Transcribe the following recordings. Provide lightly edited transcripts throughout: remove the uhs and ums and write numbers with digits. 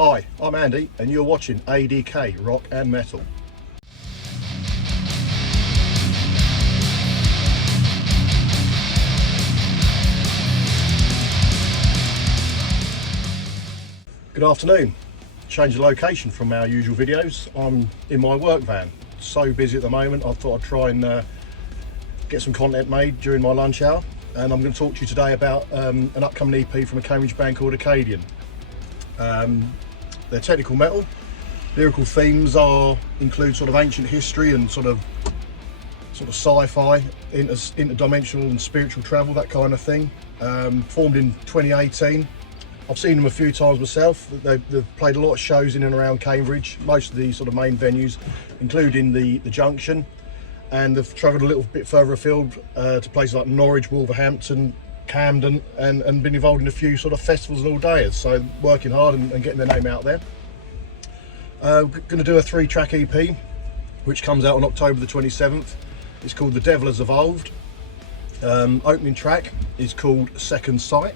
Hi, I'm Andy and you're watching A.D.K Rock and Metal. Good afternoon. Change the location from our usual videos. I'm in my work van. So busy at the moment, I thought I'd try and get some content made during my lunch hour. And I'm going to talk to you today about an upcoming EP from a Cambridge band called Akkadian. They're technical metal. Lyrical themes include sort of ancient history and sort of sci-fi, interdimensional and spiritual travel, that kind of thing. Formed in 2018. I've seen them a few times myself. They've played a lot of shows in and around Cambridge, most of the sort of main venues, including the Junction, and they've travelled a little bit further afield to places like Norwich, Wolverhampton, Camden, and been involved in a few sort of festivals and all-dayers, so working hard and getting their name out there. Going to do a 3-track EP, which comes out on October the 27th. It's called The Devil Has Evolved. Opening track is called Second Sight.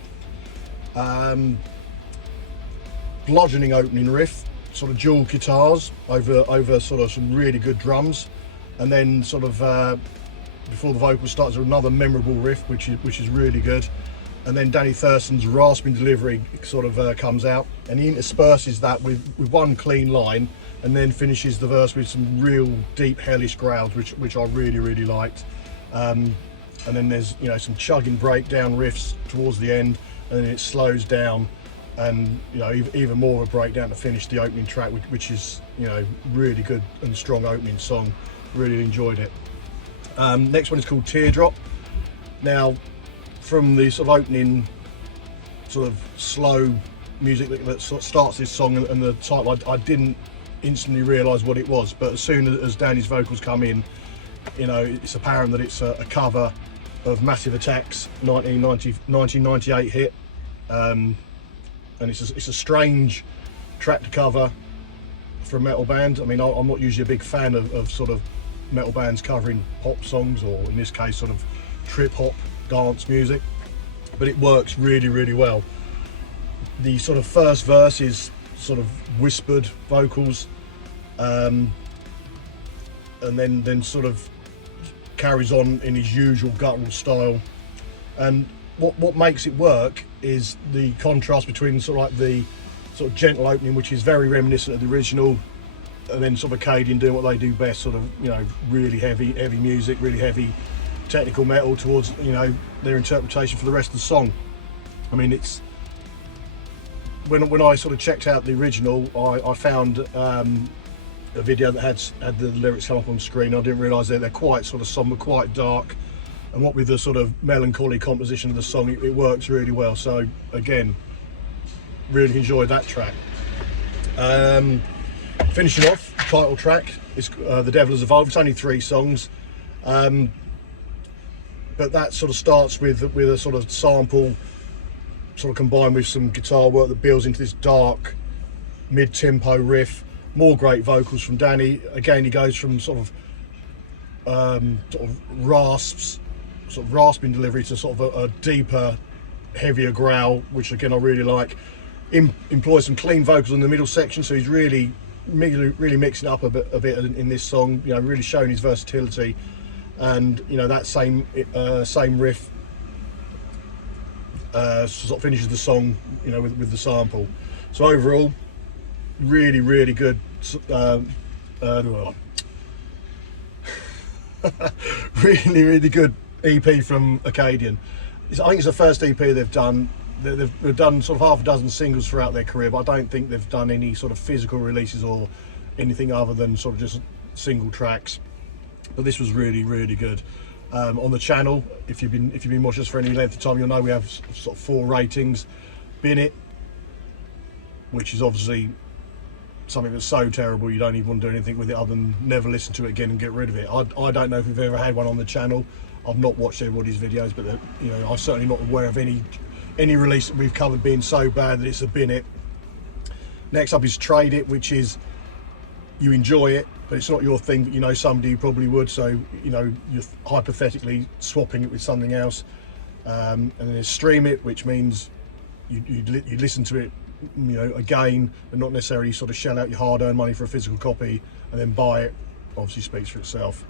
Bludgeoning opening riff, sort of dual guitars over sort of some really good drums, and then sort of before the vocals starts another memorable riff which is really good, and then Danny Thurston's rasping delivery sort of comes out, and he intersperses that with one clean line, and then finishes the verse with some real deep hellish growls which I really liked. And then there's some chugging breakdown riffs towards the end, and then it slows down, and even more of a breakdown to finish the opening track, which is really good and strong opening song. Really enjoyed it. Next one is called Teardrop. Now, from the sort of opening sort of slow music that sort of starts this song and the title, I didn't instantly realise what it was, but as soon as Danny's vocals come in, it's apparent that it's a cover of Massive Attack's 1998 hit, and it's a strange track to cover for a metal band. I mean, I'm not usually a big fan of sort of metal bands covering pop songs, or in this case sort of trip hop dance music, but it works really well. The sort of first verse is sort of whispered vocals, and then sort of carries on in his usual guttural style, and what makes it work is the contrast between sort of like the sort of gentle opening, which is very reminiscent of the original, and then sort of Akkadian doing what they do best, sort of really heavy music, really heavy technical metal towards their interpretation for the rest of the song. I mean, it's when I sort of checked out the original, I found a video that had the lyrics come up on screen. I didn't realise they're quite sort of somber, quite dark, and what with the sort of melancholy composition of the song, it works really well. So again, really enjoyed that track. Finishing off, the title track is The Devil Has Evolved. It's only 3 songs, but that sort of starts with a sort of sample, sort of combined with some guitar work that builds into this dark mid-tempo riff. More great vocals from Danny. Again, he goes from sort of rasping delivery to sort of a deeper, heavier growl, which again I really like. Employs some clean vocals in the middle section, so he's really mixing it up a bit in this song. Really showing his versatility, and that same riff sort of finishes the song, with the sample. So overall, really good. Really good EP from Akkadian. I think it's the first EP they've done. They've done sort of half a dozen singles throughout their career, but I don't think they've done any sort of physical releases or anything other than sort of just single tracks. But this was really good. On the channel, if you've been watching us for any length of time, you'll know we have sort of 4 ratings. Bin It, which is obviously something that's so terrible you don't even want to do anything with it other than never listen to it again and get rid of it. I don't know if we've ever had one on the channel. I've not watched everybody's videos, but I'm certainly not aware of any release that we've covered being so bad that it's a bin it. Next up is Trade It, which is you enjoy it, but it's not your thing, but somebody who probably would, so you're hypothetically swapping it with something else. And then there's Stream It, which means you listen to it you know, again, and not necessarily sort of shell out your hard-earned money for a physical copy and then buy it, obviously speaks for itself.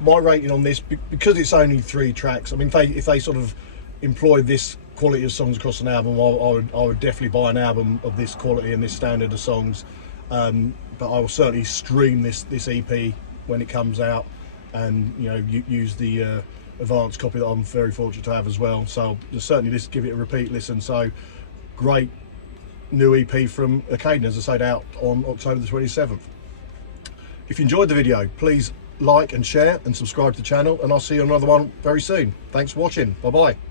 My rating on this, because it's only 3 tracks, I mean, if they sort of employed this quality of songs across an album, I would definitely buy an album of this quality and this standard of songs. But I will certainly stream this EP when it comes out, and you know, use the advanced copy that I'm very fortunate to have as well. So certainly just give it a repeat listen. So great new EP from Akkadian, as I said, out on October the 27th. If you enjoyed the video, please like and share and subscribe to the channel, and I'll see you on another one very soon. Thanks for watching. Bye bye.